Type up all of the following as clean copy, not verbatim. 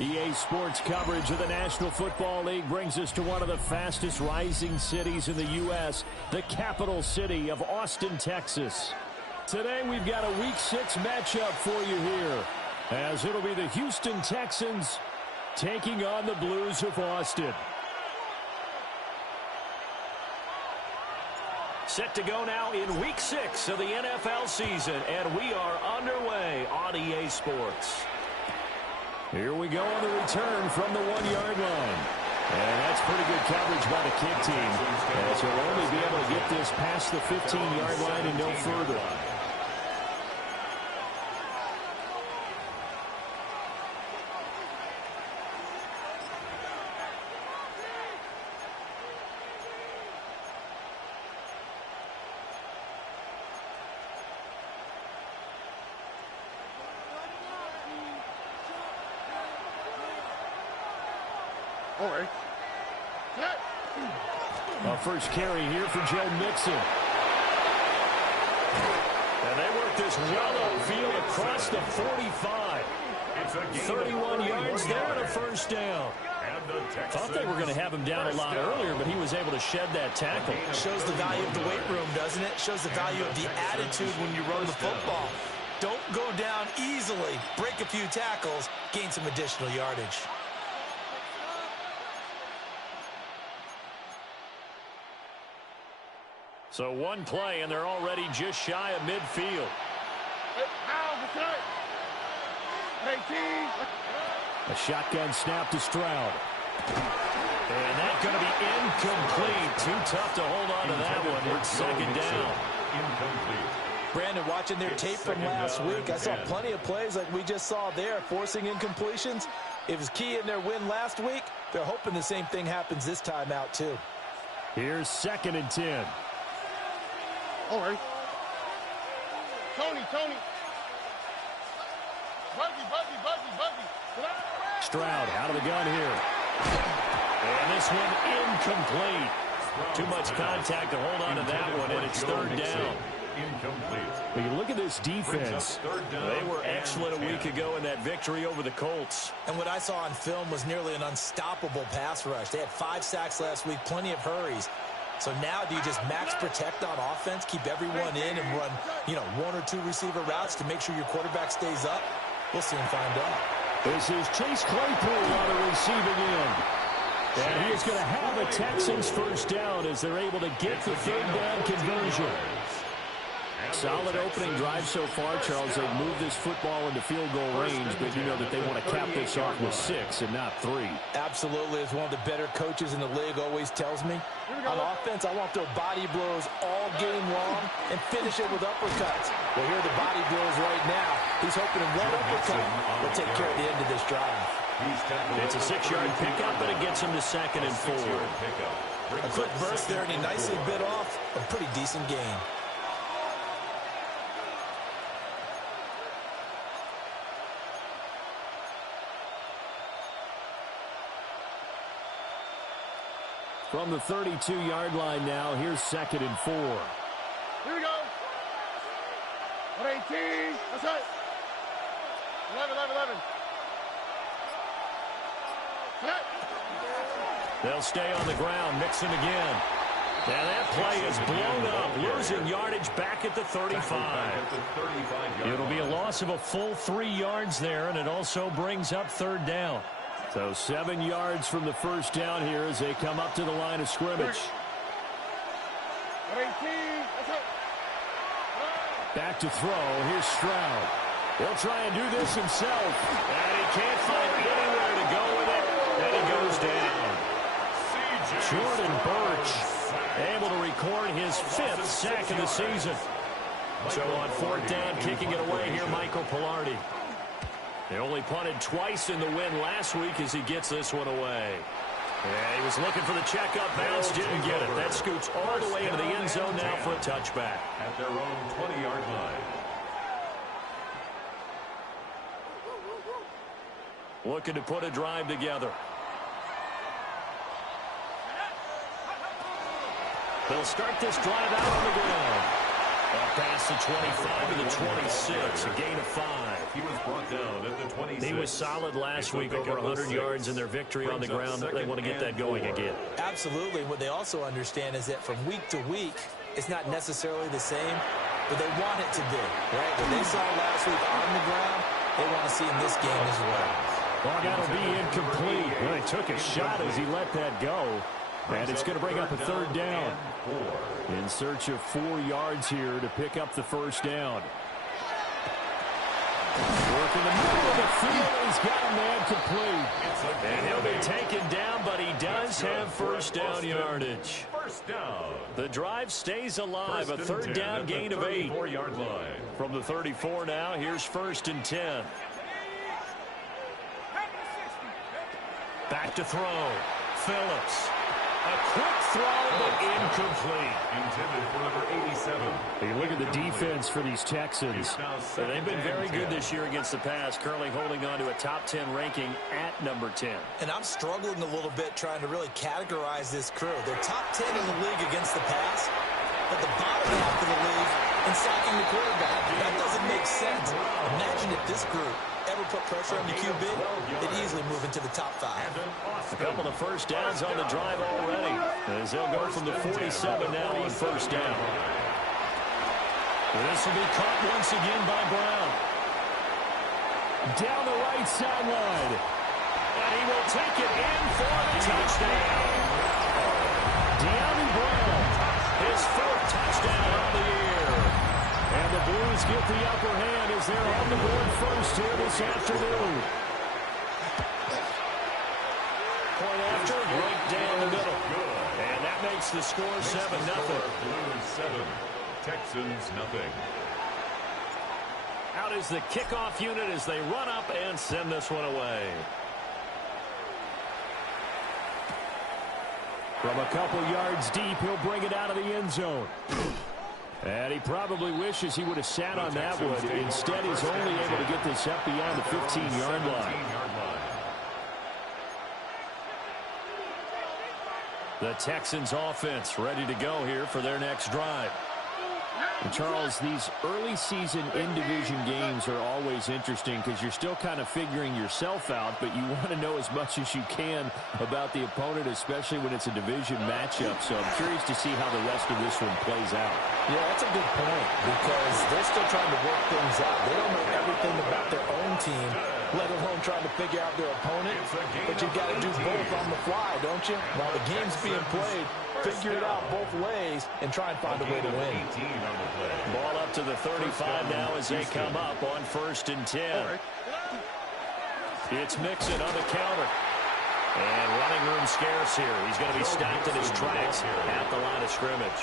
EA Sports coverage of the National Football League brings us to one of the fastest rising cities in the U.S., the capital city of Austin, Texas. Today we've got a Week 6 matchup for you here, as it'll be the Houston Texans taking on the Blues of Austin. Set to go now in Week 6 of the NFL season, and we are underway on EA Sports. Here we go on the return from the 1-yard line. And that's pretty good coverage by the kick team, as he'll only be able to get this past the 15-yard line and no further. First carry here for Joe Mixon. And they work this well field across the 45. 31 yards there and a first down. Thought they were going to have him down a lot earlier, but he was able to shed that tackle. Shows the value of the weight room, doesn't it? Shows the value of the attitude when you run the football. Don't go down easily. Break a few tackles, gain some additional yardage. So one play, and they're already just shy of midfield. A shotgun snap to Stroud. And that's going to be incomplete. Too tough to hold on to that one. It's second down. Incomplete. Brandon, watching their tape from last week, I saw plenty of plays like we just saw there, forcing incompletions. It was key in their win last week. They're hoping the same thing happens this time out, too. Here's 2nd and 10. All right. Tony. Buzzy. Stroud out of the gun here. And this one incomplete. Too much contact to hold on to that one, and it's third down. Incomplete. When you look at this defense, they were excellent a week ago in that victory over the Colts. And what I saw on film was nearly an unstoppable pass rush. They had 5 sacks last week, plenty of hurries. So now do you just max protect on offense, keep everyone in and run, 1 or 2 receiver routes to make sure your quarterback stays up? We'll soon find out. This is Chase Claypool on the receiving end. And he is going to have a Texans first down as they're able to get the third down conversion. Solid opening drive so far, Charles. They've moved this football into field goal range, but you know that they want to cap this off with 6 and not 3. Absolutely. As one of the better coaches in the league always tells me, on offense, I want to throw body blows all game long and finish it with uppercuts. Well, here are the body blows right now. He's hoping in one uppercut will take care of the end of this drive. It's a 6-yard pickup, but it gets him to 2nd and 4. A quick burst there, and he nicely bit off a pretty decent gain. From the 32-yard line now, here's 2nd and 4. Here we go. 118. That's it. 11. They'll stay on the ground. Mixon again. And that play is blown up, losing yardage back at the 35. It'll be a loss of a full 3 yards there, and it also brings up third down. So 7 yards from the first down here as they come up to the line of scrimmage. Back to throw. Here's Stroud. He'll try and do this himself. And he can't find anywhere to go with it. And he goes down. Jordan Birch able to record his 5th sack of the season. So on 4th down, kicking it away here, Michael Pilardi. They only punted twice in the win last week as he gets this one away. And he was looking for the checkup bounce, didn't get it. That scoots all the way into the end zone now for a touchback. At their own 20-yard line. Looking to put a drive together. They'll start this drive out on the ground. Up past the 25 to the 26, a gain of 5. He was brought down at the 26. He was solid last week, over 100 yards in their victory on the ground. They want to get that going again. Absolutely. What they also understand is that from week to week, it's not necessarily the same, but they want it to be, right? What they saw last week on the ground, they want to see in this game as well. Well, that'll be incomplete. Well, he took a shot as he let that go. And it's going to bring up a third down. In search of 4 yards here to pick up the first down. Work in the middle of the field. He's got a man complete. And he'll be taken down, but he does have first down yardage. First down. The drive stays alive. A third down gain of 8. From the 34 now, here's 1st and 10. Back to throw. Phillips. A quick throw, but incomplete. Intended for number 87. You look at the defense for these Texans. They've been very good this year against the pass, currently holding on to a top 10 ranking at number 10. And I'm struggling a little bit trying to really categorize this crew. They're top 10 in the league against the pass, but the bottom half of the league in sacking the quarterback. That doesn't make sense. Imagine if this group ever put pressure on the QB, they'd easily move into the top 5. A couple of first downs on the drive already, as they'll go from the 47 now on first down. This will be caught once again by Brown. Down the right sideline. And he will take it in for a touchdown. De'Ami Brown, his 4th touchdown on the year. And the Blues get the upper hand as they're on the board first here this afternoon. Point after, right down the middle. And that makes the score 7-0. Blues 7, Texans nothing. Out is the kickoff unit as they run up and send this one away. From a couple yards deep, he'll bring it out of the end zone. And he probably wishes he would have sat on that one. Instead, he's only able to get this up beyond the 15-yard line. The Texans offense ready to go here for their next drive. And Charles, these early season in-division games are always interesting because you're still kind of figuring yourself out, but you want to know as much as you can about the opponent, especially when it's a division matchup. So I'm curious to see how the rest of this one plays out. Yeah, that's a good point because they're still trying to work things out. They don't know everything about their own team, let alone trying to figure out their opponent. But you've got to do both on the fly, don't you? While the game's being played, figure it out both ways and try and find a way to win. Ball up to the 35 now as they come up on 1st and 10. It's Mixon on the counter. And running room scarce here. He's going to be stopped in his tracks at the line of scrimmage.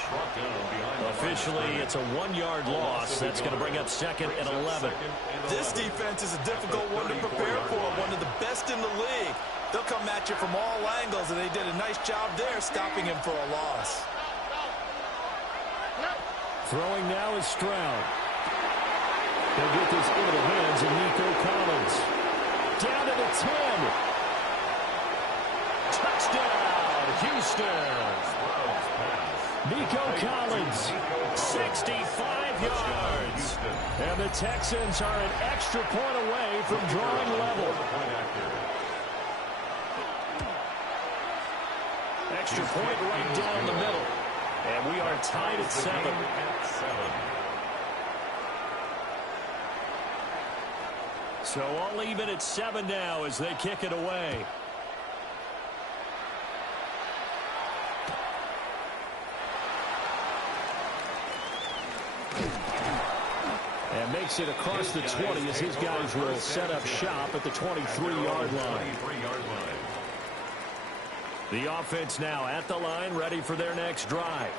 Officially, it's a 1-yard loss. That's going to bring up 2nd and 11. This defense is a difficult one to prepare for, one of the best in the league. They'll come at you from all angles, and they did a nice job there stopping him for a loss. Throwing now is Stroud. He'll get this into the hands of Nico Collins. Down to the 10. Touchdown, Houston. Nico Collins, 65 yards. And the Texans are an extra point away from drawing level. Extra point right down the middle. And we are tied at 7. So all even at 7 now as they kick it away. And makes it across the 20 as his guys will set up shop at the 23-yard line. The offense now at the line, ready for their next drive.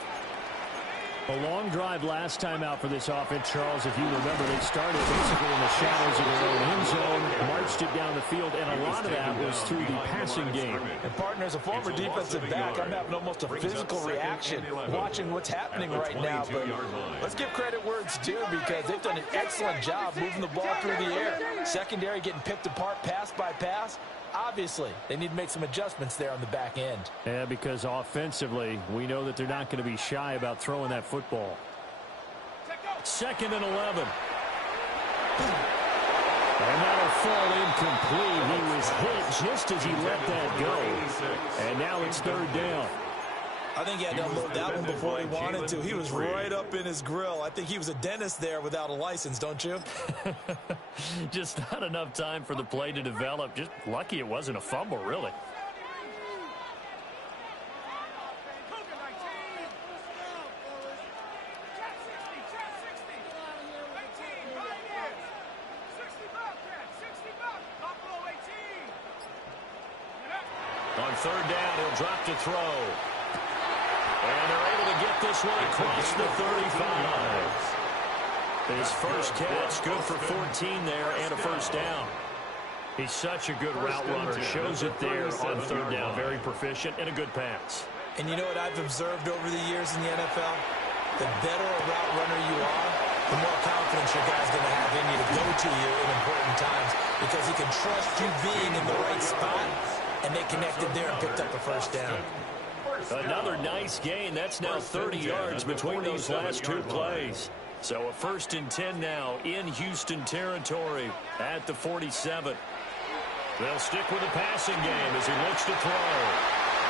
A long drive last time out for this offense, Charles. If you remember, they started basically in the shadows of their own end zone, marched it down the field, and a lot of that was through the passing game. And, partner, as a former defensive back, I'm having almost a physical reaction watching what's happening right now. But let's give credit where it's due because they've done an excellent job moving the ball through the air. Secondary getting picked apart pass by pass. Obviously, they need to make some adjustments there on the back end. Yeah, because offensively, we know that they're not going to be shy about throwing that football. 2nd and 11. And that'll fall incomplete. He was hit just as he let that go. And now it's 3rd down. I think he had to unload that one before he wanted to. He was right up in his grill. I think he was a dentist there without a license, don't you? Just not enough time for the play to develop. Just lucky it wasn't a fumble, really. On 3rd down, he'll drop to throw. And they're able to get this one across the 35. His first catch, good for 14 there and a 1st down. He's such a good route runner. Shows it there on 3rd down. Very proficient and a good pass. And you know what I've observed over the years in the NFL? The better a route runner you are, the more confidence your guy's going to have in you to go to you in important times because he can trust you being in the right spot, and they connected there and picked up a 1st down. Another nice gain. That's now 30 yards between those last 2 plays. So a 1st and 10 now in Houston territory at the 47. They'll stick with the passing game as he looks to throw.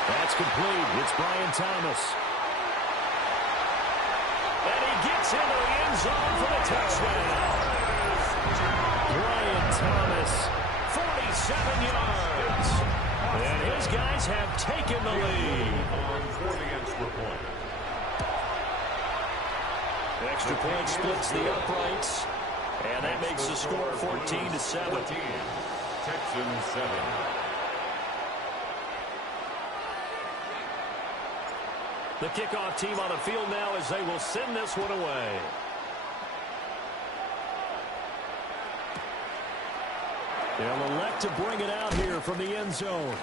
That's complete. It's Brian Thomas. And he gets into the end zone for the touchdown. Brian Thomas, 47 yards. And his guys have taken the lead. For the extra point. Extra point splits the uprights. And that makes the score 14-7. Texans 7. The kickoff team on the field now as they will send this one away. They'll elect to bring it out here from the end zone.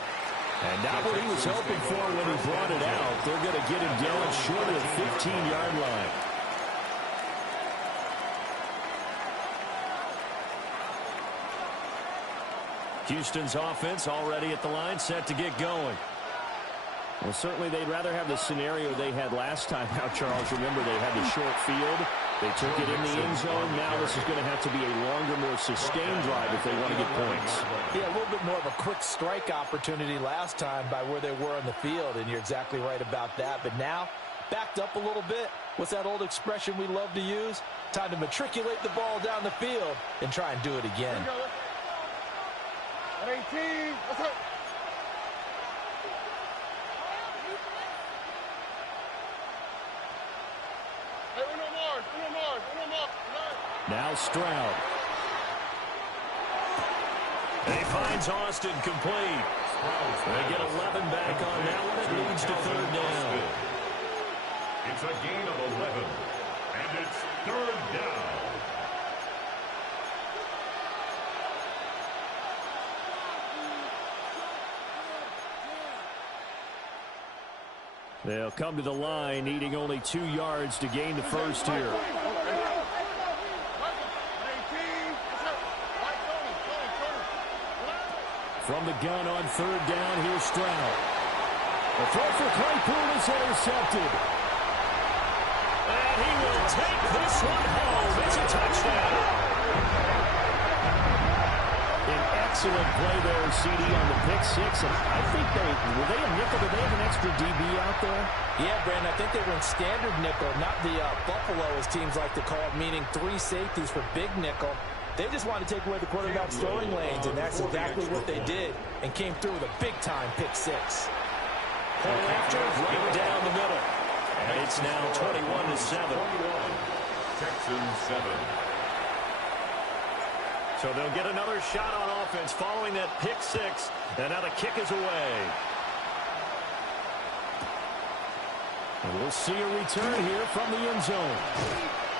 And not what he was hoping for when he brought it out. They're going to get him down short of the 15-yard line. Houston's offense already at the line, set to get going. Well, certainly they'd rather have the scenario they had last time out, Charles. Remember, they had the short field. They took it in the end zone. Now this is going to have to be a longer, more sustained drive if they want to get points. Yeah, a little bit more of a quick strike opportunity last time by where they were on the field, and you're exactly right about that. But now, backed up a little bit. What's that old expression we love to use? Time to matriculate the ball down the field and try and do it again. 18, what's up? Now Stroud. And he finds Austin complete. They get 11 back on that one. It leads to 3rd down. It's a gain of 11. And it's 3rd down. They'll come to the line, needing only 2 yards to gain the first here. From the gun on 3rd down, here's Stroud. The throw for Claypool is intercepted. And he will take this one home. It's a touchdown. An excellent play there, CD, on the pick 6. And I think were they a nickel? Did they have an extra DB out there? Yeah, Brandon, I think they went standard nickel, not the Buffalo, as teams like to call it, meaning 3 safeties for big nickel. They just wanted to take away the quarterback's throwing lanes, and that's exactly what they did, and came through with a big-time pick 6. Point after, right down the middle. And it's now 21-7. Texans 7. So they'll get another shot on offense following that pick 6, and now the kick is away. And we'll see a return here from the end zone.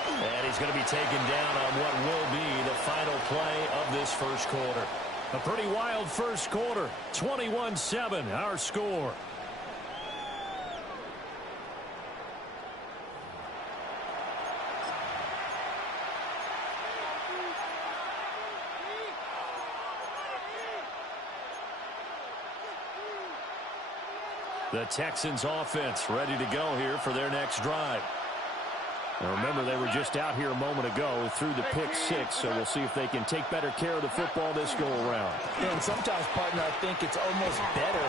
And he's going to be taken down on what will be the final play of this first quarter. A pretty wild first quarter. 21-7, our score. The Texans offense ready to go here for their next drive. Now remember, they were just out here a moment ago through the pick six, so we'll see if they can take better care of the football this go-around. Yeah, and sometimes, partner, I think it's almost better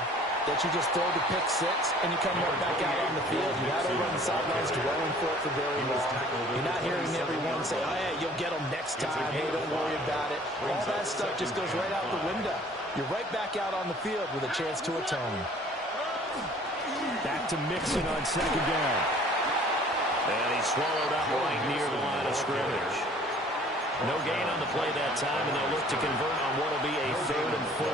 that you just throw the pick six and you come right back out on the field. You got to run the sidelines dwelling for it for very long. You're not hearing everyone say, oh, yeah, you'll get them next time. Hey, don't worry about it. All that stuff just goes right out the window. You're right back out on the field with a chance to atone. Back to Mixon on second down. And he swallowed up right near the line of scrimmage. No gain on the play that time, and they'll look to convert on what will be a 3rd and 4.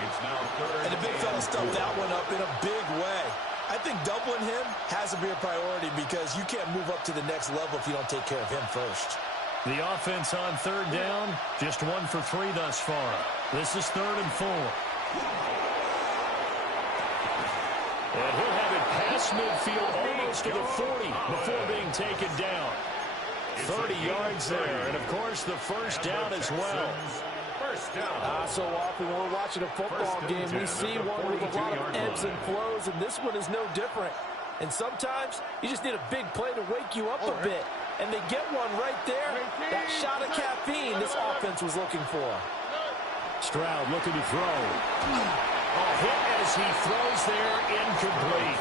It's now 3rd. And the big fella stuffed that one up in a big way. I think doubling him has to be a priority because you can't move up to the next level if you don't take care of him first. The offense on 3rd down, just 1 for 3 thus far. This is 3rd and 4. And he'll have it past midfield, almost to the 40 before being taken down. 30 yards there, and of course the first down as well. So often when we're watching a football game, we see one with a lot of ebbs and flows, and this one is no different. And sometimes you just need a big play to wake you up a bit. And they get one right there. That shot of caffeine this offense was looking for. Stroud looking to throw. A hit as he throws there, incomplete.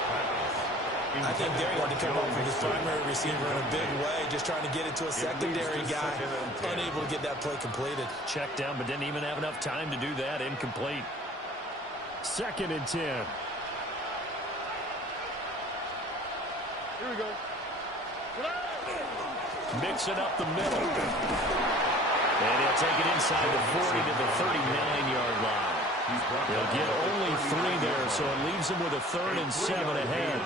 I think they're going to come up with his primary receiver in a big way, just trying to get it to a secondary guy, unable to get that play completed. Checked down, but didn't even have enough time to do that. Incomplete. 2nd and 10. Here we go. Mixing up the middle. And he'll take it inside the 40 to the 39-yard line. He'll get only 3 there, so it leaves him with a 3rd and 7 ahead.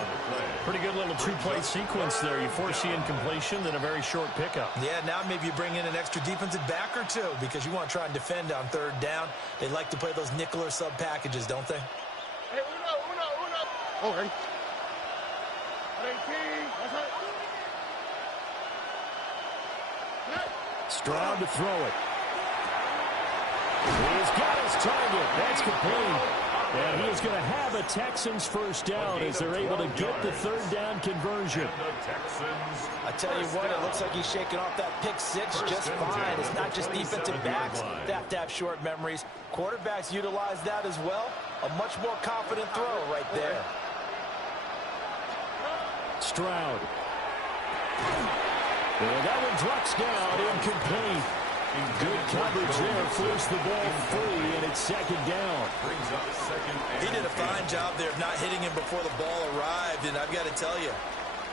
Pretty good little 2-play sequence there. You force the incompletion, then a very short pickup. Yeah, now maybe you bring in an extra defensive back or two because you want to try and defend on 3rd down. They like to play those nickel or sub packages, don't they? Hey, uno. Okay. 18. That's right. Stroud to throw it. He's got his target. That's complete. And he is going to have a Texans first down as they're able to get the 3rd down conversion. I tell you what, it looks like he's shaking off that pick six just fine. It's not just defensive backs that have to have short memories. Quarterbacks utilize that as well. A much more confident throw right there. Stroud. And that one drops down, incomplete. Good coverage there, forced the ball free, and it's 2nd down. He did a fine job there of not hitting him before the ball arrived, and I've got to tell you,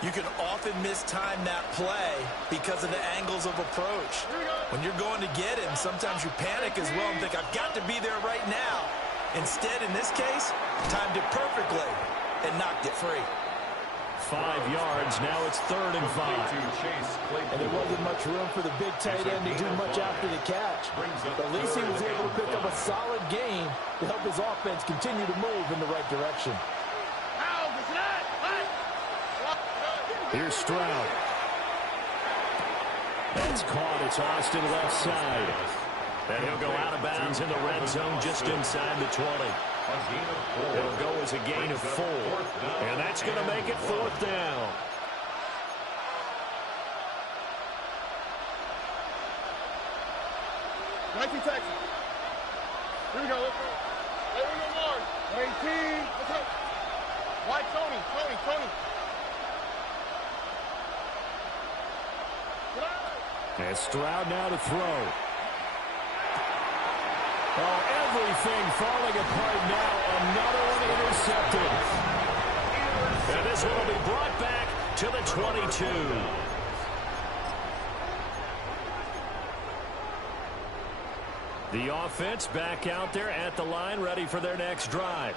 you can often mistime that play because of the angles of approach. When you're going to get him, sometimes you panic as well and think, I've got to be there right now. Instead, in this case, timed it perfectly and knocked it free. 5 yards, now it's 3rd and 5. And there wasn't much room for the big tight end to do much after the catch. But at least he was able to pick up a solid gain to help his offense continue to move in the right direction. Here's Stroud. That's caught. It's Austin left side. And he'll go out of bounds in the red zone just inside the 20. It'll go as a gain of 4. And that's going to make it 4th down. Texans. Here we go. Let's go. Hey, we go more. 18. Let's go. Why Tony? And Stroud now to throw. Oh, everything falling apart now. Another one intercepted. And this one will be brought back to the 22. The offense back out there at the line, ready for their next drive.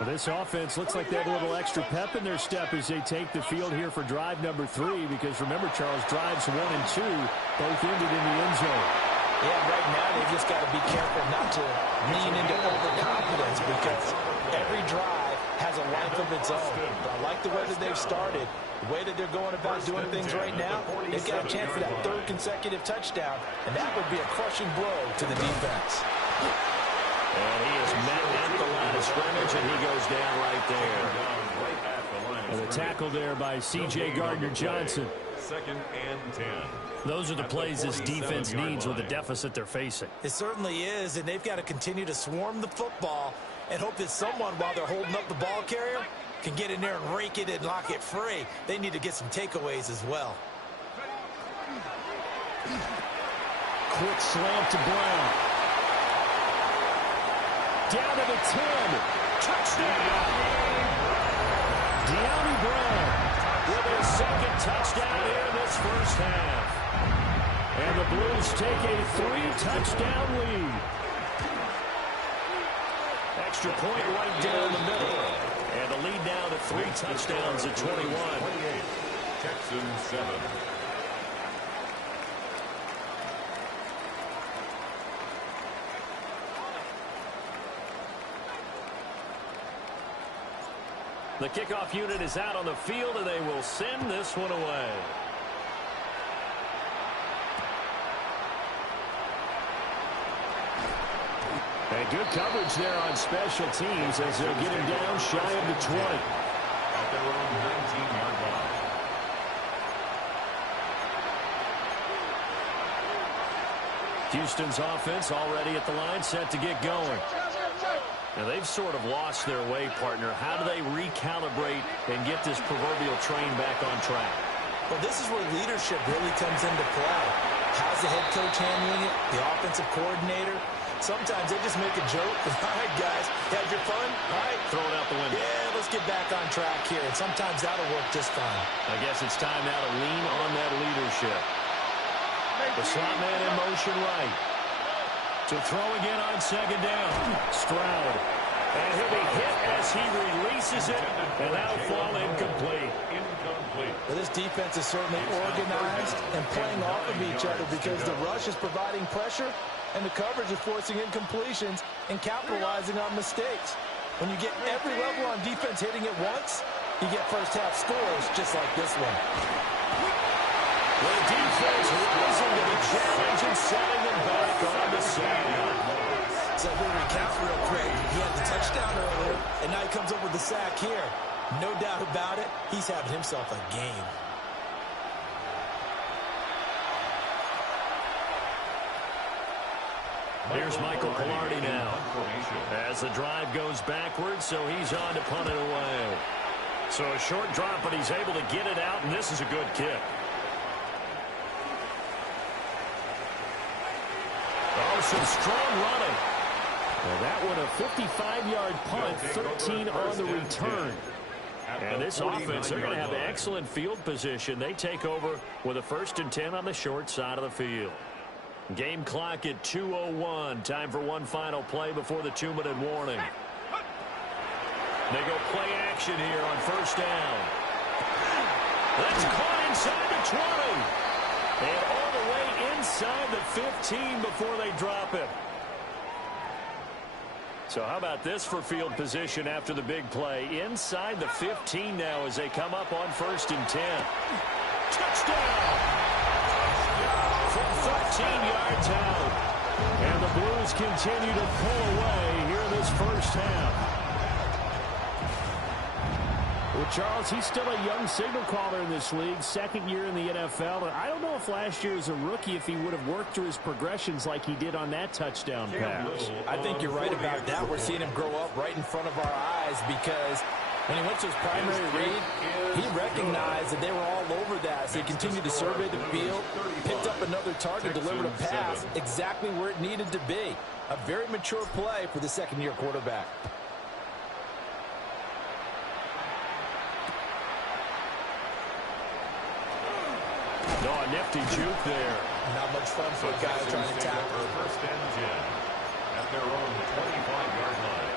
Well, this offense looks like they have a little extra pep in their step as they take the field here for drive number 3, because remember, Charles, drives 1 and 2 both ended in the end zone. Yeah, right now they've just got to be careful not to lean into overconfidence because every drive has a life of its own. But I like the way that they've started, the way that they're going about doing things right now. They've got a chance for that 3rd consecutive touchdown, and that would be a crushing blow to the defense. And he is met at the line of scrimmage, and he goes down right there. line. And the tackle there by C.J. Gardner-Johnson. 2nd and 10. Those are the plays this defense needs with the deficit they're facing. It certainly is, and they've got to continue to swarm the football and hope that someone, while they're holding up the ball carrier, can get in there and rake it and lock it free. They need to get some takeaways as well. Quick slant to Brown. Down to the 10. Touchdown! De'Ami Brown with his 2nd touchdown here in this first half. And the Blues take a 3-touchdown lead. Extra point right down the middle. And the lead now to 3 touchdowns at 21. 28. Texans 7. The kickoff unit is out on the field, and they will send this one away. And good coverage there on special teams as they'll get him down shy of the 20. At their own 19-yard line. Houston's offense already at the line, set to get going. Now, they've sort of lost their way, partner. How do they recalibrate and get this proverbial train back on track? Well, this is where leadership really comes into play. How's the head coach handling it? The offensive coordinator? Sometimes they just make a joke. All right, guys, had your fun? All right. Throw it out the window. Yeah, let's get back on track here. And sometimes that'll work just fine. I guess it's time now to lean on that leadership. The slot man in motion right. To throw again on 2nd down. Stroud. And he'll be hit as he releases it. And that'll fall incomplete. Well, this defense is certainly organized and playing off of each other because the rush is providing pressure and the coverage is forcing incompletions and capitalizing on mistakes. When you get every level on defense hitting it once, you get first-half scores just like this one. The defense rising to the challenge and setting them back on the sand. So we'll recap real quick. He had the touchdown earlier, and now he comes up with the sack here. No doubt about it, he's having himself a game. Here's Michael Pilardi now. As the drive goes backwards, so he's on to punt it away. So a short drop, but he's able to get it out, and this is a good kick. Oh, some strong running. And that one a 55-yard punt, 13 on the return. And this offense, they're going to have excellent field position. They take over with a 1st and 10 on the short side of the field. Game clock at 2:01. Time for one final play before the 2-minute warning. They go play action here on 1st down. That's caught inside the 20. And all the way inside the 15 before they drop it. So how about this for field position after the big play? Inside the 15 now as they come up on 1st and 10. Touchdown! From 13 yards out. And the Blues continue to pull away here in this first half. Well, Charles, he's still a young signal caller in this league, 2nd year in the NFL. And I don't know if last year as a rookie, if he would have worked through his progressions like he did on that touchdown pass. I think you're right about that. We're seeing him grow up right in front of our eyes because when he went to his primary read, he recognized that they were all over that. So he continued to survey the field, picked up another target, delivered a pass exactly where it needed to be. A very mature play for the 2nd-year quarterback. No, a nifty juke there. Not much fun for a guy trying to tackle. 1st and 10 at their own 25-yard line.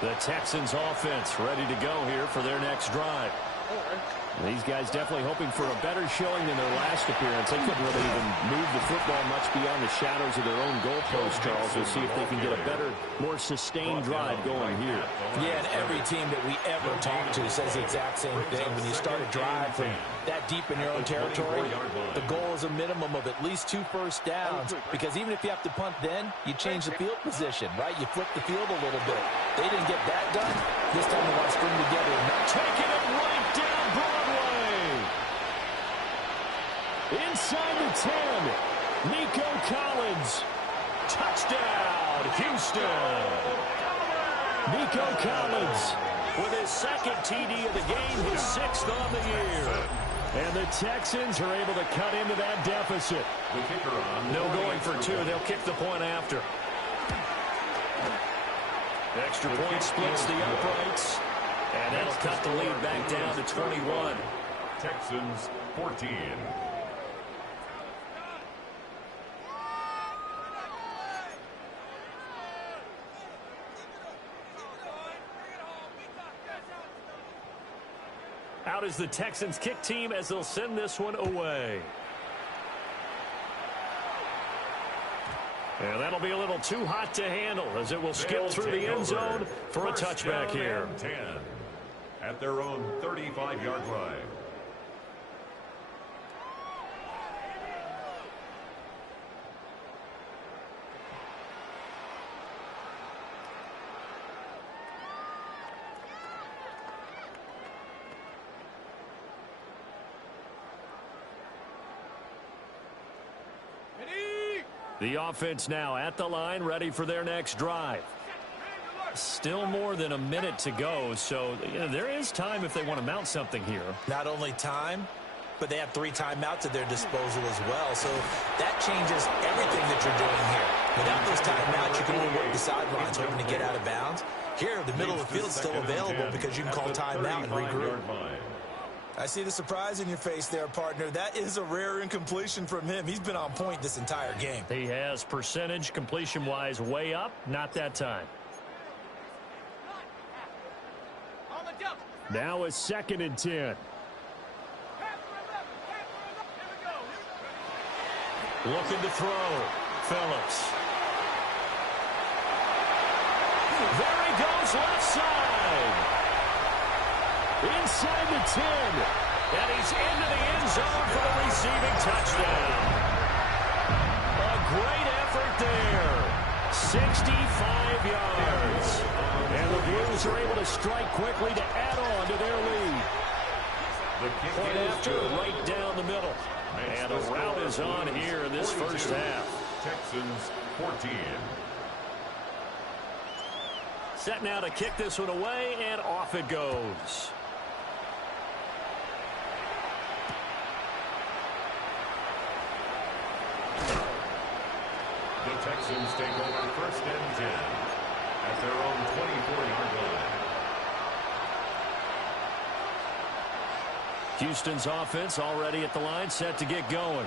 The Texans offense ready to go here for their next drive. These guys definitely hoping for a better showing than their last appearance. They couldn't really even move the football much beyond the shadows of their own goalpost, Charles. We'll see if they can get a better, more sustained drive going here. Yeah, and every team that we ever talk to says the exact same thing. When you start a drive from that deep in your own territory, the goal is a minimum of at least 2 first downs, because even if you have to punt then, you change the field position, right? You flip the field a little bit. They didn't get that done. This time they want to string together and not taking it right down Broadway. Inside the 10, Nico Collins. Touchdown, Houston. Nico Collins with his second TD of the game, his 6th on the year. And the Texans are able to cut into that deficit. No going for 2. They'll kick the point after. Extra point splits the uprights. And that'll cut the lead back down to 21. Texans 14. Out is the Texans kick team as they'll send this one away. And that'll be a little too hot to handle as it will skip through the end zone for a touchback here. 10 at their own 35-yard line. The offense now at the line, ready for their next drive. Still more than a minute to go, so there is time if they want to mount something here. Not only time, but they have 3 timeouts at their disposal as well, so that changes everything that you're doing here. Without those timeouts, you can only work the sidelines hoping to get out of bounds. Here, the middle of the field is still available because you can call timeout and regroup. I see the surprise in your face there, partner. That is a rare incompletion from him. He's been on point this entire game. He has percentage completion-wise way up. Not that time. Now it's 2nd and 10. Looking to throw. Phillips. There he goes, left side. Inside the 10. And he's into the end zone for the receiving touchdown. A great effort there. 65 yards. And the Blues are able to strike quickly to add on to their lead. Point after, right down the middle. And a rout is on here in this first half. Texans 14. Set now to kick this one away, and off it goes. The Texans take over 1st and 10 at their own 24-yard line. Houston's offense already at the line, set to get going.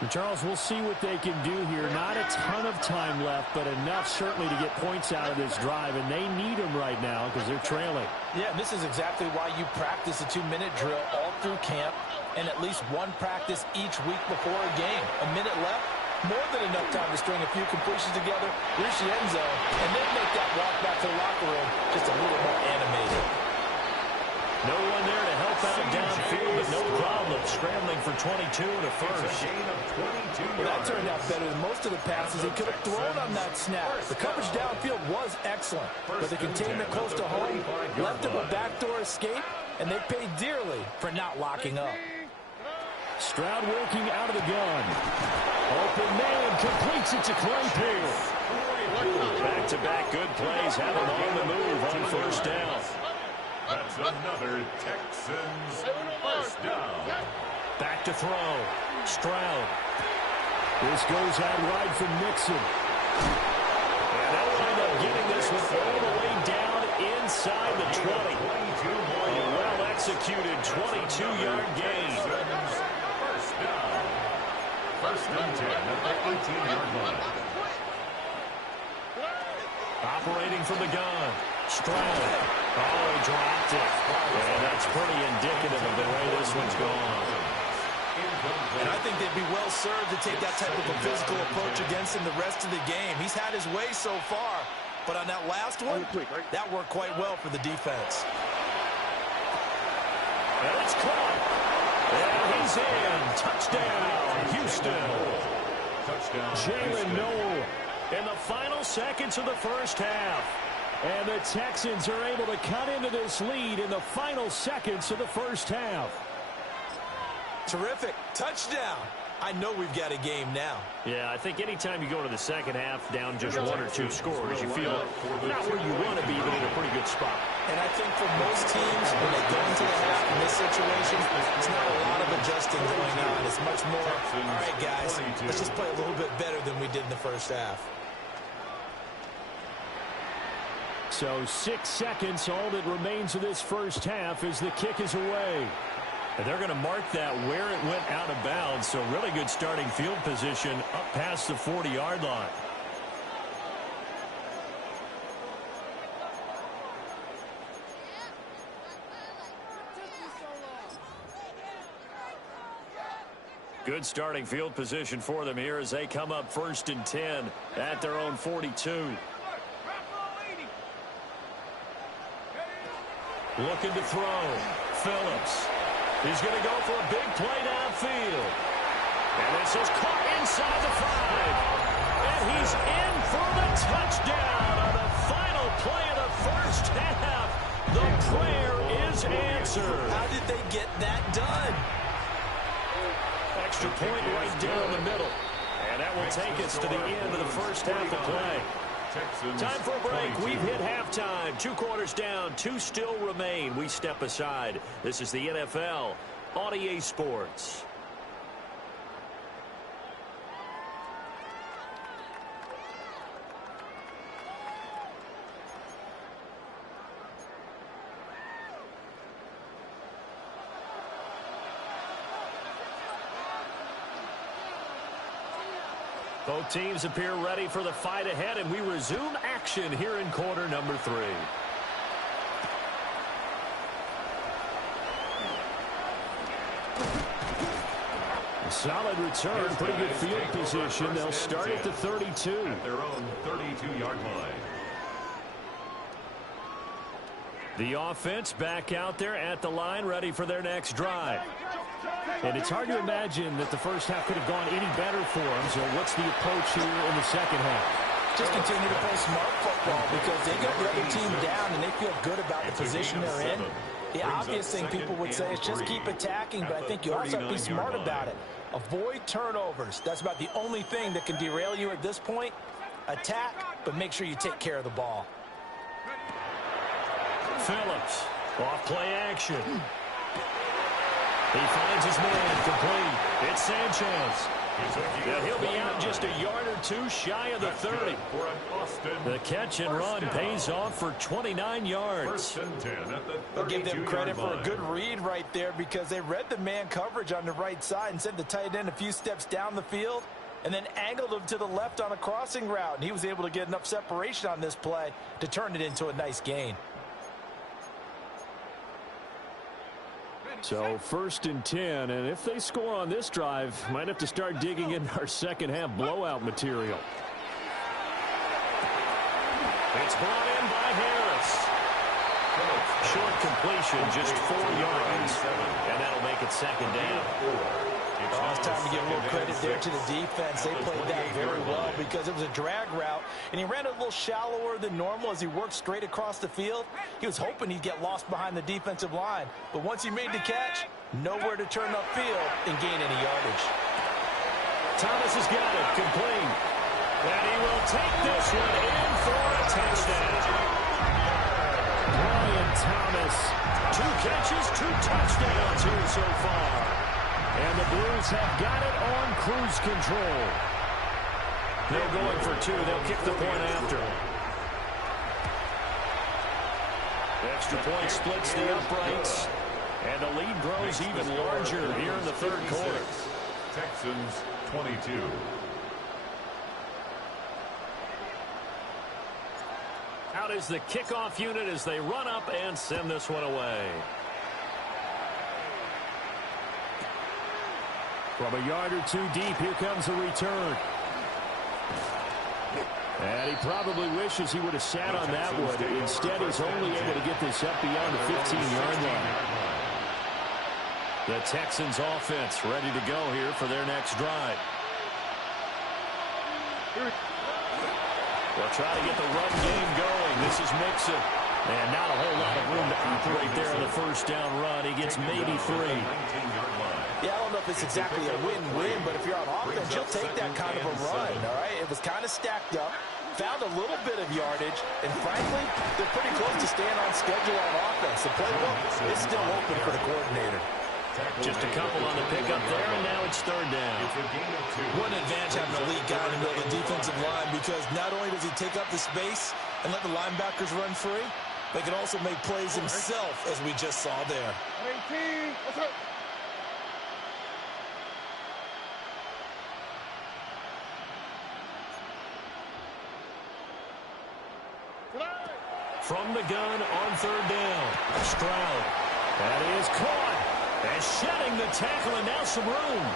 And Charles, we'll see what they can do here. Not a ton of time left, but enough certainly to get points out of this drive, and they need them right now because they're trailing. Yeah, this is exactly why you practice a 2-minute drill all through camp and at least 1 practice each week before a game. A minute left, more than enough time to string a few completions together, reach the end zone, and then make that walk back to the locker room just a little more animated. No one there to help out downfield, but no problem scrambling for 22 to first. Well, that turned out better than most of the passes he could have thrown on that snap. The coverage downfield was excellent, but the containment close to home left him a backdoor escape, and they paid dearly for not locking up. Stroud working out of the gun. Open man completes it to Claypool. Back-to-back good plays have him on the move on first down. That's another Texans first down. Back to throw. Stroud. This goes out wide from Nixon. And they'll wind up getting this one all the way down inside the 20. A well-executed 22-yard gain. First down. 1st and 10 at the 18-yard line. Operating from the gun. Stroud. Oh, he dropped it. And that's pretty indicative of the way this one's gone. And I think they'd be well served to take that type of a physical approach against him the rest of the game. He's had his way so far, but on that last one, that worked quite well for the defense. And it's caught. And he's in. Touchdown, Houston. Touchdown. Jalen Noel in the final seconds of the first half. And the Texans are able to cut into this lead in the final seconds of the first half. Terrific. Touchdown. I know we've got a game now. Yeah, I think anytime you go to the second half down just 1 or 2 scores, you feel not where you want to be, but in a pretty good spot. And I think for most teams, when they go into the half in this situation, it's not a lot of adjusting going on. It's much more, all right, guys, let's just play a little bit better than we did in the first half. So 6 seconds, all that remains of this first half as the kick is away. And they're going to mark that where it went out of bounds, so really good starting field position up past the 40-yard line. Good starting field position for them here as they come up 1st and 10 at their own 42. Looking to throw. Phillips. He's going to go for a big play downfield. And this is caught inside the 5. And he's in for the touchdown on the final play of the first half. The prayer is answered. How did they get that done? Extra point right down the middle. And that will take us to the end of the first half of play. Time for a break. We've hit halftime. 2 quarters down. 2 still remain. We step aside. This is the NFL on EA Sports. Both teams appear ready for the fight ahead, and we resume action here in quarter number 3. A solid return, pretty good field position. They'll start at the 32. At their own 32-yard line. The offense back out there at the line, ready for their next drive. And it's hard to imagine that the first half could have gone any better for them. So what's the approach here in the second half? Just continue to play smart football because they got the other team down and they feel good about the position they're in. The obvious thing people would say is just keep attacking, but I think you also have to be smart about it. Avoid turnovers. That's about the only thing that can derail you at this point. Attack, but make sure you take care of the ball. Phillips, off play action. He finds his man complete. It's Sanchez. And he'll be out just a yard or 2 shy of the 30. The catch and run pays off for 29 yards. I'll give them credit for a good read right there because they read the man coverage on the right side and sent the tight end a few steps down the field and then angled him to the left on a crossing route. And he was able to get enough separation on this play to turn it into a nice gain. So 1st and 10, and if they score on this drive, might have to start digging in our second half blowout material. It's brought in by Harris. Short completion, just 4 yards, and that'll make it 2nd down. Well, it's time to give a little credit there to the defense. They played that very well because it was a drag route, and he ran a little shallower than normal as he worked straight across the field. He was hoping he'd get lost behind the defensive line, but once he made the catch, nowhere to turn upfield and gain any yardage. Thomas has got it, complete. And he will take this one in for a touchdown. Brian Thomas. 2 catches, 2 touchdowns here so far. And the Blues have got it on cruise control. They're going for 2. They'll kick the point after. Extra point splits the uprights. And the lead grows even larger here in the 3rd quarter. Texans 22. Out is the kickoff unit as they run up and send this one away. From a yard or two deep, here comes a return. And he probably wishes he would have sat on that one. Instead, he's only able to get this up beyond the 15-yard line. The Texans offense ready to go here for their next drive. We'll try to get the run game going. This is Mixon. And not a whole lot of room to operate there on the first down run. He gets maybe 3. Yeah, I don't know if it's exactly a win-win, but if you're on offense, you'll take that kind of a run, all right? It was kind of stacked up, found a little bit of yardage, and frankly, they're pretty close to staying on schedule on offense. The playbook is still open for the coordinator. Just a couple on the pickup there, and now it's third down. What an advantage having a lead guy in the middle of the defensive line, because not only does he take up the space and let the linebackers run free, but he can also make plays himself, as we just saw there. 18, let's go. From the gun on third down, Stroud. That is caught. And shedding the tackle, and now some room.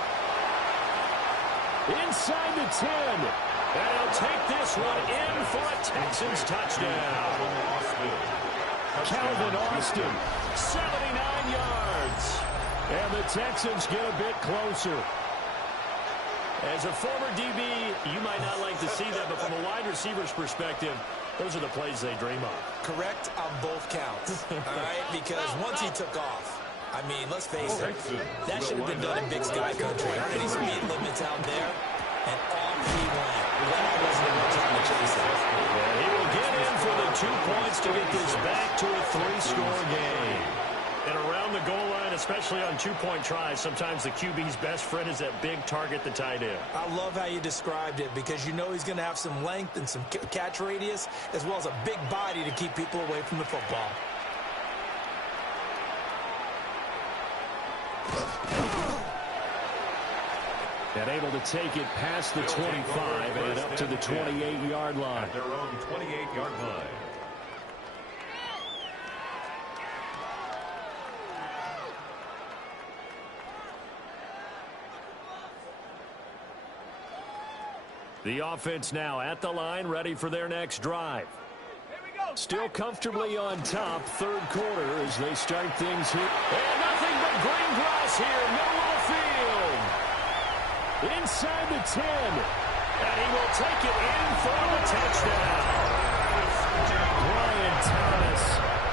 Inside the 10. And he'll take this one in for a Texans touchdown. Calvin Austin, 79 yards. And the Texans get a bit closer. As a former DB, you might not like to see that, but from a wide receiver's perspective, those are the plays they dream of. Correct on both counts, all right? Because once he took off, I mean, let's face it, that should have been done in Big Sky Country. Aren't any speed limits out there? And off he went. That wasn't enough time to chase it. And he will get in for the 2 points to get this back to a 3-score game. And around the goal line, especially on 2-point tries, sometimes the QB's best friend is that big target, the tight end. I love how you described it, because you know he's going to have some length and some catch radius, as well as a big body to keep people away from the football. And able to take it past the 25 and up to the 28-yard line. At their own 28-yard line. The offense now at the line, ready for their next drive. Still comfortably on top, third quarter as they start things here. And nothing but green grass here, middle of the field. Inside the 10. And he will take it in for the touchdown. Brian Thomas,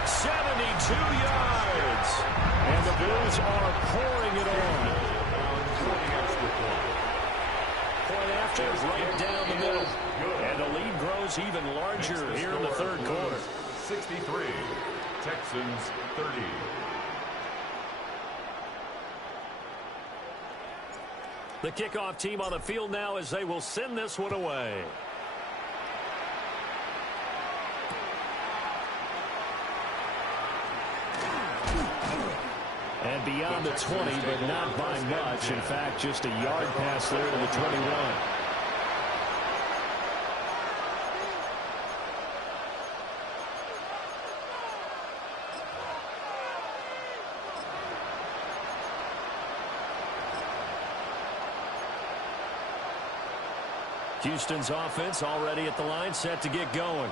72 yards. And the Blues are pouring it on. Point after, right down the middle. And the lead grows even larger here in the third quarter. 63, Texans 30. The kickoff team on the field now as they will send this one away. And beyond the 20, but not by much. In fact, just a yard pass there to the 21. Houston's offense already at the line, set to get going.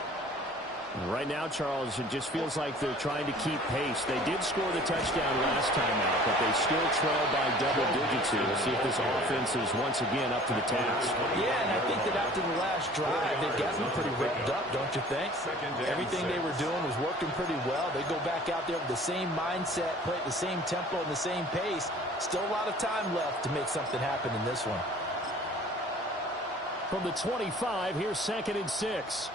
Right now, Charles, it just feels like they're trying to keep pace. They did score the touchdown last time out, but they still trail by double digits here. We'll see if this offense is once again up to the task. Yeah, and I think that after the last drive, they've got them pretty revved up, don't you think? Everything they were doing was working pretty well. They go back out there with the same mindset, play at the same tempo and the same pace. Still a lot of time left to make something happen in this one. From the 25, here's 2nd and 6.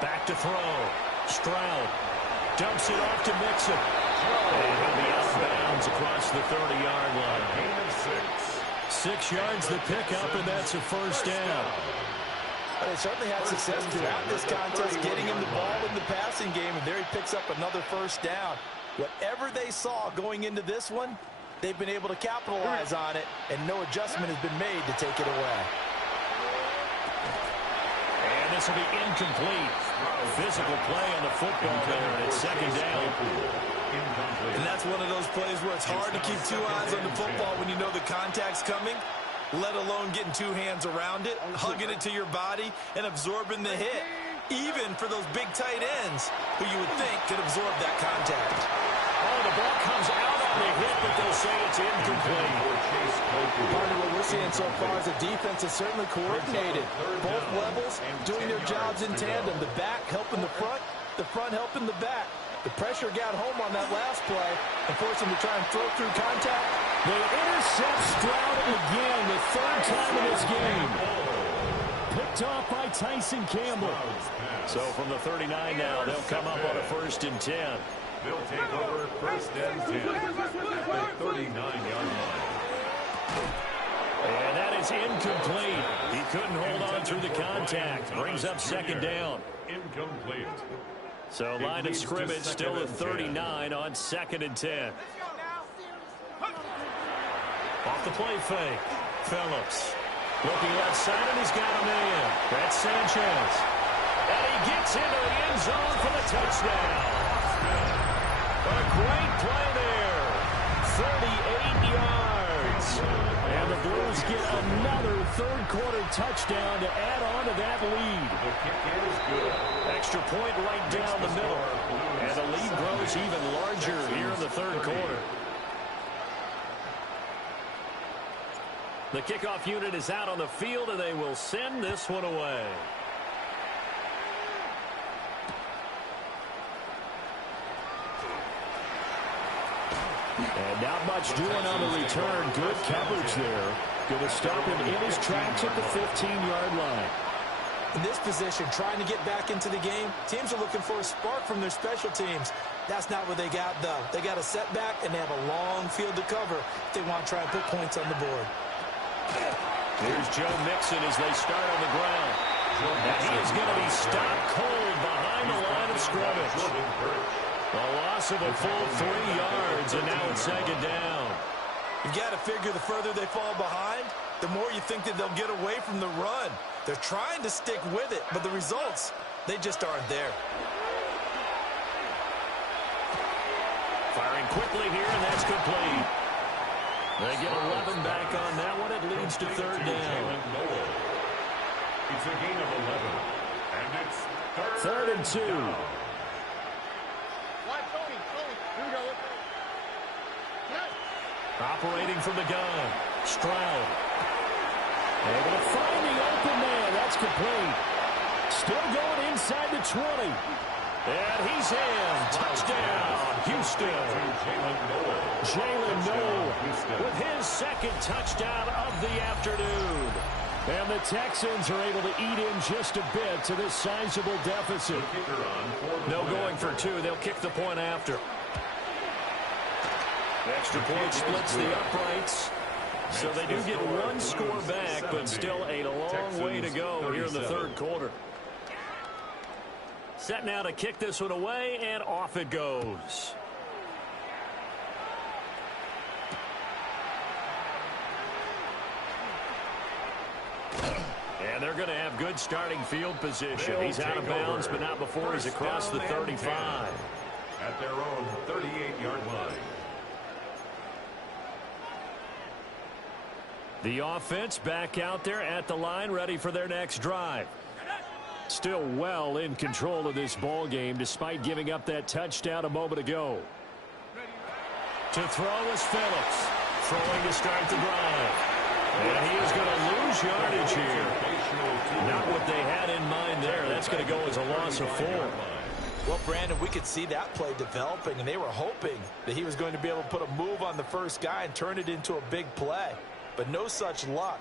Back to throw. Stroud dumps it off to Mixon. And he'll be out of bounds across the 30-yard line. Gain of 6. 6 yards the pickup, and that's a first down. They certainly had success throughout this contest, getting him the ball in the passing game, and there he picks up another first down. Whatever they saw going into this one, they've been able to capitalize on it, and no adjustment has been made to take it away. this will be incomplete. Physical play on the football there, and it's second down. And that's one of those plays where it's hard to keep two eyes on the football when you know the contact's coming, let alone getting two hands around it, hugging it to your body, and absorbing the hit, even for those big tight ends who you would think could absorb that contact. Oh, the ball comes out on the hit, but they'll say it's incomplete. Part of what we're seeing so far is the defense is certainly coordinated. Both levels doing their jobs in tandem. The back helping the front helping the back. The pressure got home on that last play and forced him to try and throw through contact. They intercept Stroud again, the third time in this game. Picked off by Tyson Campbell. So from the 39 now, they'll come up on a 1st and 10. They'll take over 1st and 10 at the 39-yard line. And that is incomplete. He couldn't hold on through the contact. Brings up second down. Incomplete. So line of scrimmage still at 39 on 2nd and 10. Off the play fake. Phillips. Looking left side, and he's got a man. That's Sanchez. And he gets into the end zone for the touchdown. A great play there. 38 yards. And the Blues get another third-quarter touchdown to add on to that lead. The kick is good. Extra point right down the middle. And the lead grows even larger here in the third quarter. The kickoff unit is out on the field, and they will send this one away. And not much doing on the return. Good coverage there. Going to stop him in his tracks at the 15-yard line. In this position, trying to get back into the game, teams are looking for a spark from their special teams. That's not what they got, though. They got a setback, and they have a long field to cover if they want to try and put points on the board. Here's Joe Mixon as they start on the ground. And he is going to be stopped cold behind the line of scrimmage. A loss of a full 3 yards, and now it's second down. You've got to figure the further they fall behind, the more you think that they'll get away from the run. They're trying to stick with it, but the results, they just aren't there. Firing quickly here, and that's complete. They get 11 back on that one. It leads to third down. It's a gain of 11, and it's Third and 2. Here we go. Operating from the gun. Stroud. Able to find the open man. That's complete. Still going inside the 20. And he's in. Touchdown, Houston. Jalen Noel With his second touchdown of the afternoon. And the Texans are able to eat in just a bit to this sizable deficit. No going for 2. They'll kick the point after. Extra point splits the uprights. So they do get 1 score back, but still a long way to go here in the third quarter. Set now to kick this one away, and off it goes. And they're going to have good starting field position. He's out of bounds, but not before he's across the 35. At their own 38-yard line. The offense back out there at the line, ready for their next drive. Still well in control of this ball game, despite giving up that touchdown a moment ago. To throw is Phillips. Throwing to start the drive. And he is going to lose yardage here. Not what they had in mind there. That's going to go as a loss of 4. Well, Brandon, we could see that play developing, and they were hoping that he was going to be able to put a move on the first guy and turn it into a big play. But no such luck.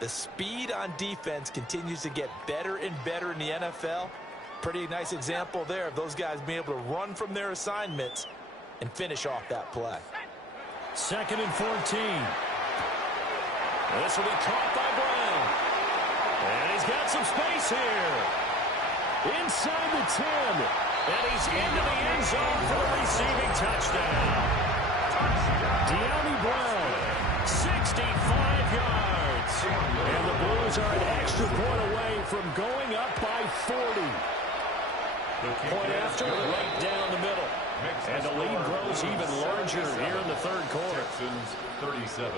The speed on defense continues to get better and better in the NFL. Pretty nice example there of those guys being able to run from their assignments and finish off that play. 2nd and 14. This will be caught by Brown. And he's got some space here. Inside the 10. And he's into the end zone for the receiving touchdown. De'Ami Brown. 65 yards. And the Blues are an extra point away from going up by 40. Point after, right down the middle. And the lead grows even larger here in the third quarter. Texans 37.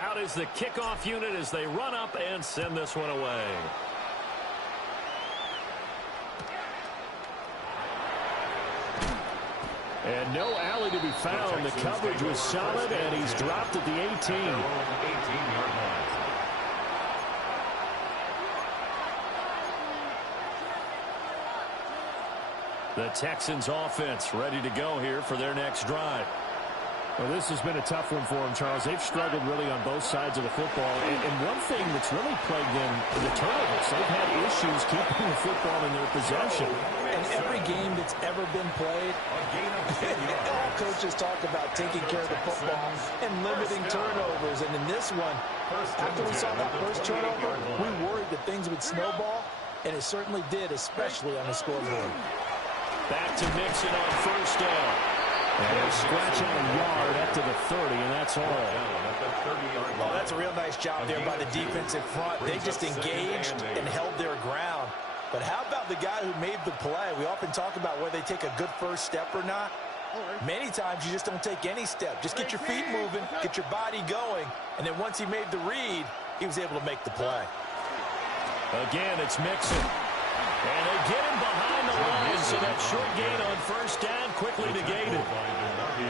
Out is the kickoff unit as they run up and send this one away. And no alley to be found. The coverage was solid, and he's dropped at the 18. 18-yard line. The Texans offense ready to go here for their next drive. Well, this has been a tough one for them, Charles. They've struggled really on both sides of the football. And one thing that's really plagued them is the turnovers. They've had issues keeping the football in their possession. And every game that's ever been played, all coaches talk about taking care of the football and limiting turnovers. And in this one, after we saw that first turnover, we worried that things would snowball, and it certainly did, especially on the scoreboard. Back to Mixon on first down. And they're scratching a yard up to the 30, and that's all. Oh, that's a real nice job there by the defensive front. They just engaged and held their ground. But how about the guy who made the play? We often talk about whether they take a good first step or not. Many times you just don't take any step. Just get your feet moving, get your body going, and then once he made the read, he was able to make the play. Again, it's Mixon. And they get him behind the line, so that short gain on first down quickly negated.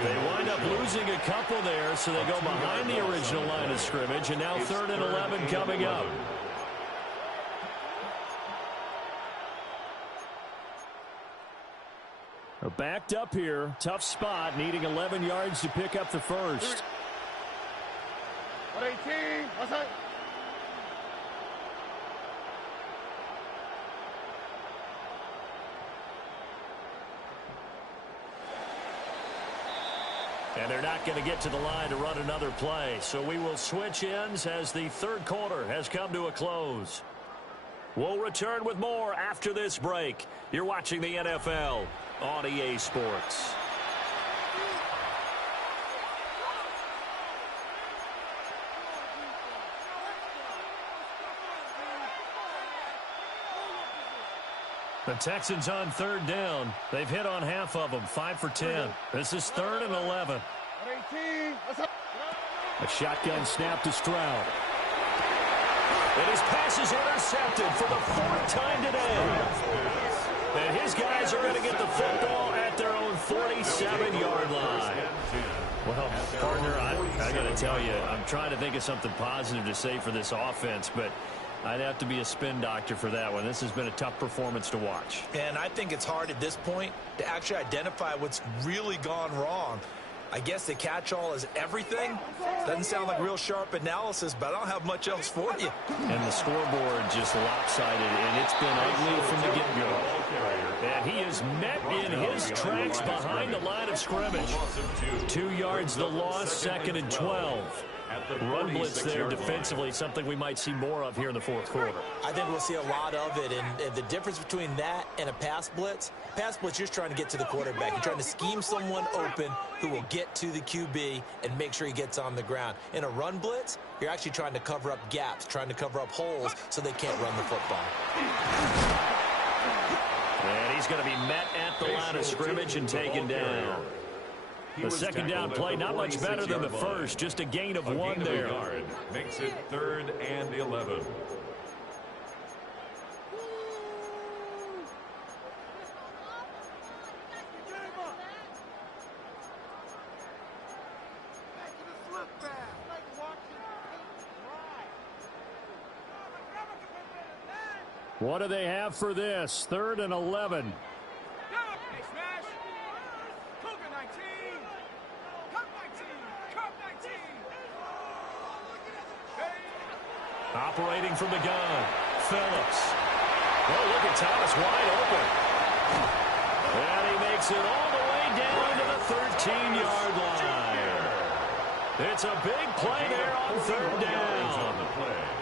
They wind up losing a couple there, so they go behind the original line of scrimmage, and now 3rd and 11 coming up. They're backed up here. Tough spot, needing 11 yards to pick up the first. 18, what's that? And they're not going to get to the line to run another play. So we will switch ends as the third quarter has come to a close. We'll return with more after this break. You're watching the NFL on EA Sports. The Texans on 3rd down. They've hit on half of them, 5 for 10. This is 3rd and 11. 18, what's up? A shotgun snap to Stroud. And his pass is intercepted for the 4th time today. And his guys are going to get the football at their own 47-yard line. Well, partner, I got to tell you, I'm trying to think of something positive to say for this offense, but I'd have to be a spin doctor for that one. This has been a tough performance to watch. And I think it's hard at this point to actually identify what's really gone wrong. I guess the catch-all is everything. Doesn't sound like real sharp analysis, but I don't have much else for you. And the scoreboard just lopsided, and it's been ugly from the get-go. And he is met in his tracks behind the line of scrimmage. 2 yards the loss, 2nd and 12. Run blitz there defensively, something we might see more of here in the 4th quarter. I think we'll see a lot of it, and the difference between that and a pass blitz, you're just trying to get to the quarterback. You're trying to scheme someone open who will get to the QB and make sure he gets on the ground. In a run blitz, you're actually trying to cover up gaps, trying to cover up holes so they can't run the football. And he's going to be met at the line of scrimmage and taken down. The second down play, not much better than the first, just a gain of 1 there. Makes it 3rd and 11. What do they have for this? 3rd and 11. Operating from the gun, Phillips. Oh, look at Thomas wide open. And he makes it all the way down to the 13-yard line. It's a big play there on 3rd down.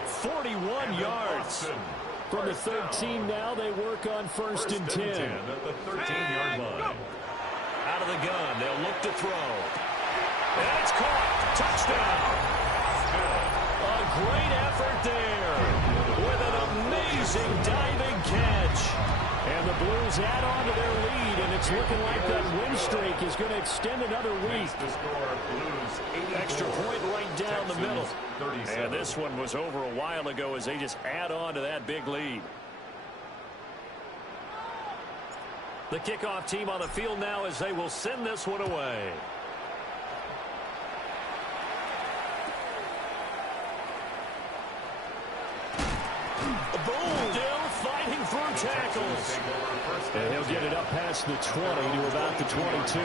41 yards. From the 13 now, they work on 1st and 10. At the 13-yard line. Out of the gun, they'll look to throw. And it's caught. Touchdown. A great effort there with an amazing diving catch. And the Blues add on to their lead, and it's looking like that win streak is going to extend another week. Extra point right down the middle. And this one was over a while ago as they just add on to that big lead. The kickoff team on the field now as they will send this one away. Boom! Still fighting through tackles. And he'll get it up past the 20 to about the 22.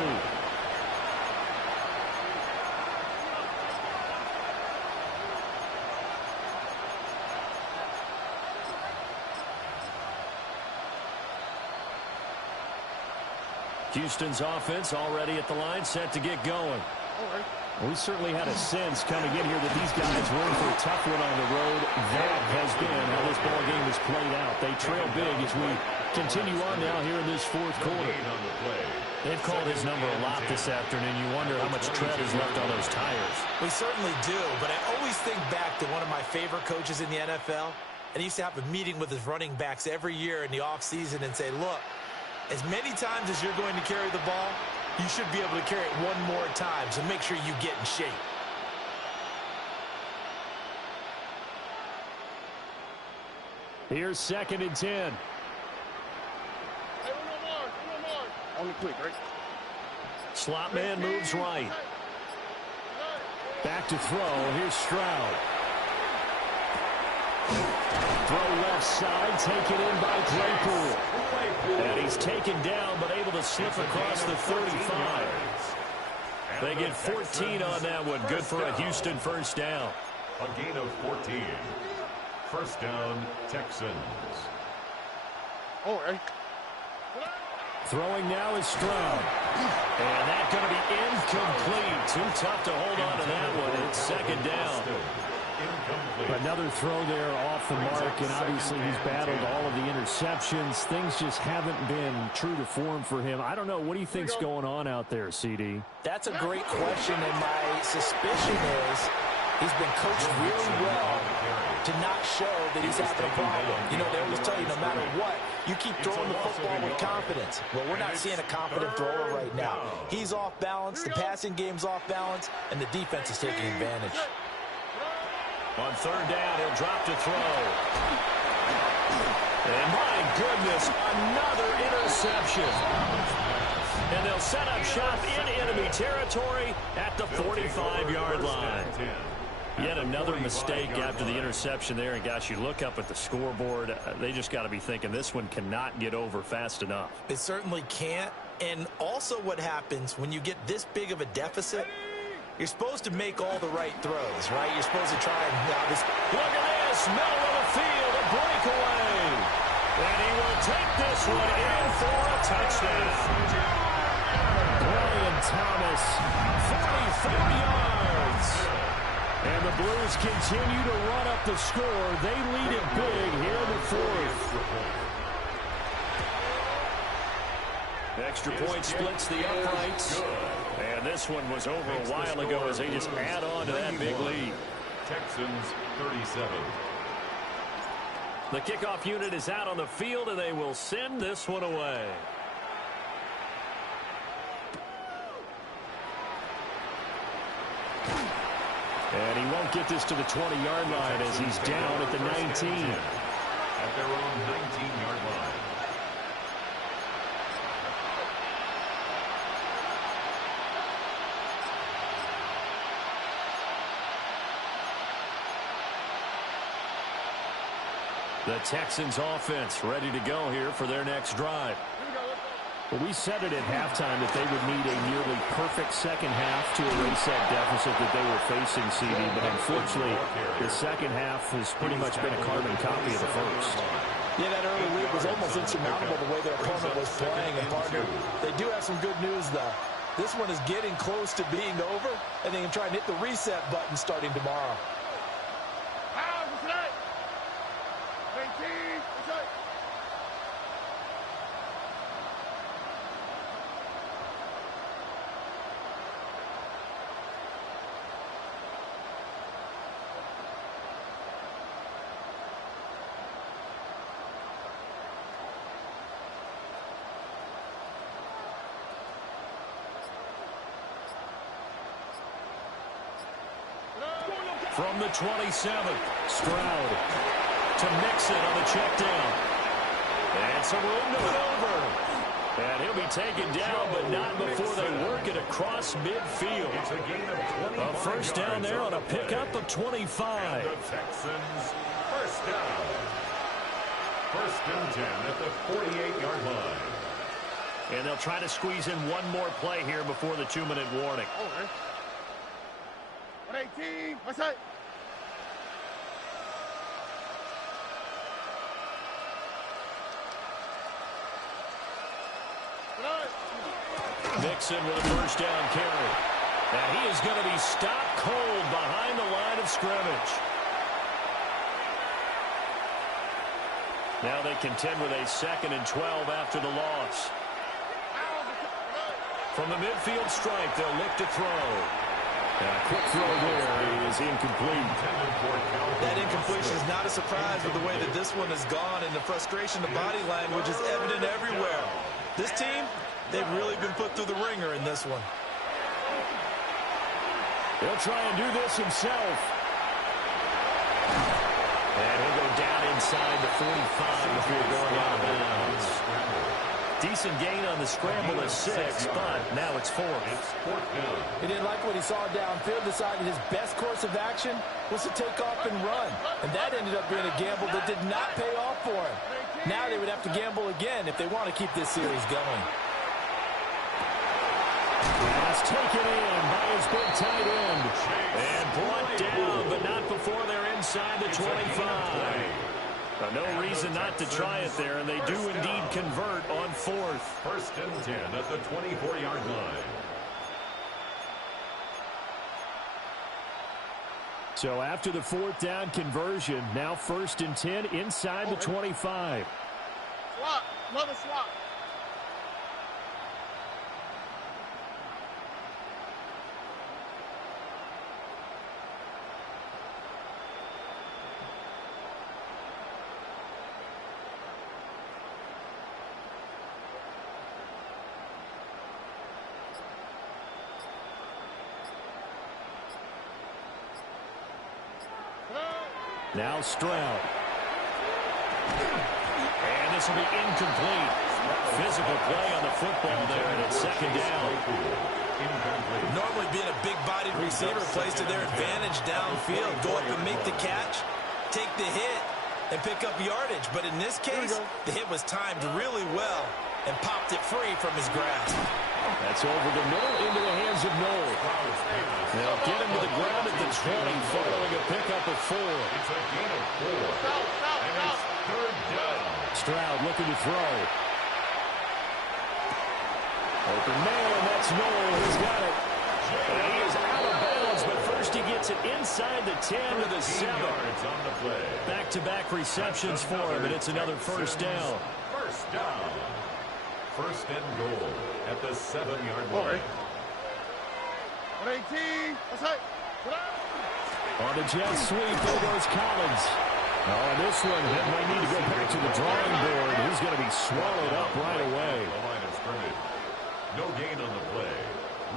Houston's offense already at the line, set to get going. Well, we certainly had a sense coming in here that these guys were in for a tough one on the road. That has been how this ball game has played out. They trail big as we continue on now here in this fourth quarter. They've called his number a lot this afternoon. You wonder how much tread is left on those tires. We certainly do, but I always think back to one of my favorite coaches in the NFL, and he used to have a meeting with his running backs every year in the offseason and say, look, as many times as you're going to carry the ball, you should be able to carry it one more time, so make sure you get in shape. Here's 2nd and 10. Hey, one more. Only quick, right? Slot man moves right. Back to throw. Here's Stroud. Throw left side, taken in by Claypool. And he's taken down, but able to slip across the 35. They get 14 on that one. Good for a Houston first down. A gain of 14. First down, Texans. Oh, hey. Throwing now is Stroud. And that's going to be incomplete. Too tough to hold on to that one. It's 2nd down. Another throw there off the mark, and obviously he's battled all of the interceptions. Things just haven't been true to form for him. I don't know. What do you think's going on out there, CD? That's a great question, and my suspicion is he's been coached really well to not show that he's having a problem. You know, they always tell you no matter what, you keep throwing the football with confidence. Well, we're not seeing a confident thrower right now. He's off balance, the passing game's off balance, and the defense is taking advantage. On 3rd down, he'll drop to throw. And my goodness, another interception. And they'll set up shop in enemy territory at the 45-yard line. Yet another mistake after the interception there. And, gosh, you look up at the scoreboard, they just got to be thinking this one cannot get over fast enough. It certainly can't. And also what happens when you get this big of a deficit, you're supposed to make all the right throws, right? You're supposed to try and look at this, middle of the field, a breakaway. And he will take this one in for a touchdown. Brian Thomas, 44 yards. And the Blues continue to run up the score. They lead it big here in the 4th. Extra point splits the uprights. And this one was over a while ago as they just add on to that big lead. Texans 37. The kickoff unit is out on the field, and they will send this one away. And he won't get this to the 20-yard line as he's down at the 19. At their own 19-yard line. The Texans offense ready to go here for their next drive. Well, we said it at halftime that they would need a nearly perfect second half to erase that deficit that they were facing, CD. But unfortunately, the second half has pretty much been a carbon copy of the first. Yeah, that early lead was almost insurmountable the way their opponent was playing. And, partner, they do have some good news, though. This one is getting close to being over, and they can try and hit the reset button starting tomorrow. From the 27th, Stroud to Mixon on the check down. And some room to maneuver. And he'll be taken down, but not before they work it across midfield. It's a gain of 20. A first down there on a pickup of 25. And the Texans, first down. First and 10 at the 48-yard line. And they'll try to squeeze in one more play here before the 2-minute warning. Over. 118. What's that? Mixon with a first down carry. And he is going to be stopped cold behind the line of scrimmage. Now they contend with a 2nd and 12 after the loss. From the midfield stripe, they'll look to throw. And a quick throw there is incomplete. That incompletion is not a surprise with the way that this one has gone, and the frustration, the body language is evident everywhere. This team, they've really been put through the ringer in this one. He'll try and do this himself. And he'll go down inside the 45 before going out of bounds. Decent gain on the scramble of 6, but now it's 4th. He didn't like what he saw downfield, decided his best course of action was to take off and run. And that ended up being a gamble that did not pay off for him. Now they would have to gamble again if they want to keep this series going. Pass taken in by his big tight end. And brought down, but not before they're inside the 25. No reason not to try it there, and they do indeed convert on 4th. First and 10 at the 24-yard line. So after the 4th down conversion, now 1st and 10 inside the 25. Swap. Another swap. Now Stroud. And this will be incomplete. Physical play on the football there, and it's 2nd down. Normally being a big-bodied receiver plays to their advantage downfield. Go up and make the catch, take the hit, and pick up yardage. But in this case, the hit was timed really well and popped it free from his grasp. That's over the middle into the hands of Noel. They'll get him to the ground at the 20, following a pickup of 4. It's a gain of 4. And it's 3rd down. Stroud looking to throw. Open man, and that's Noel who's got it. And he is out of bounds, but first he gets it inside the 10 to the 7. On the play. Back-to-back receptions for him, and it's another first down. First down. First and goal at the 7-yard line. 118. What's that? On the jet sweep, there goes Collins. Oh, and this one, he might need to go back to the drawing board. He's going to be swallowed up right away. The line of scrimmage. No gain on the play.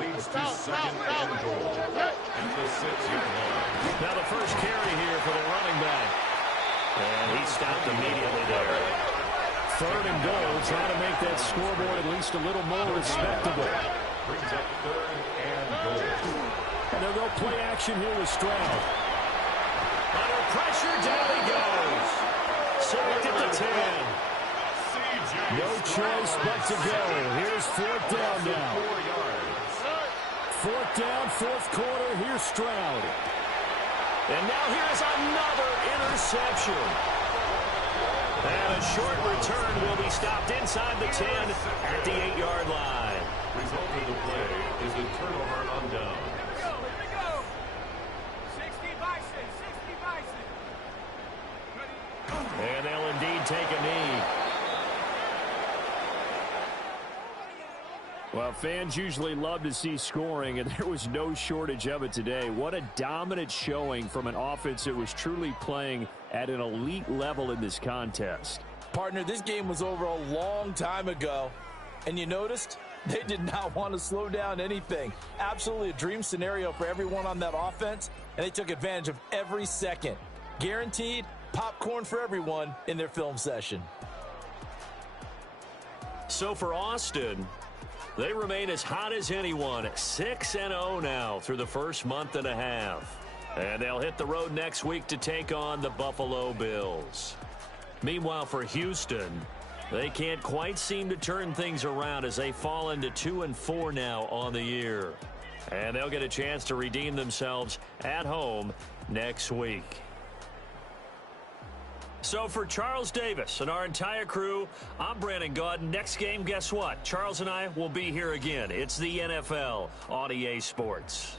Leads to 2nd and goal at the 6-yard line. Now the first carry here for the running back. And he stopped immediately there. 3rd and goal, trying to make that scoreboard at least a little more respectable. Brings up 3rd and goal. And they'll go play action here with Stroud. Under pressure, down he goes. Sacked at the 10. No choice but to go. Here's 4th down now. 4th down, 4th quarter. Here's Stroud. And now here's another interception. And a short return will be stopped inside the 10 at the 8-yard line. Result of the play is a turnover on down. Here we go. 60 Bison. 60 Bison. And they'll indeed take a knee. Well, fans usually love to see scoring, and there was no shortage of it today. What a dominant showing from an offense that was truly playing at an elite level in this contest. Partner, this game was over a long time ago, and you noticed They did not want to slow down anything. Absolutely a dream scenario for everyone on that offense, and they took advantage of every second. Guaranteed popcorn for everyone in their film session. So for Austin, they remain as hot as anyone, 6-0 now through the first month and a half. And they'll hit the road next week to take on the Buffalo Bills. Meanwhile, for Houston, they can't quite seem to turn things around as they fall into 2-4 now on the year. And they'll get a chance to redeem themselves at home next week. So for Charles Davis and our entire crew, I'm Brandon Gaudin. Next game, guess what? Charles and I will be here again. It's the NFL on EA Sports.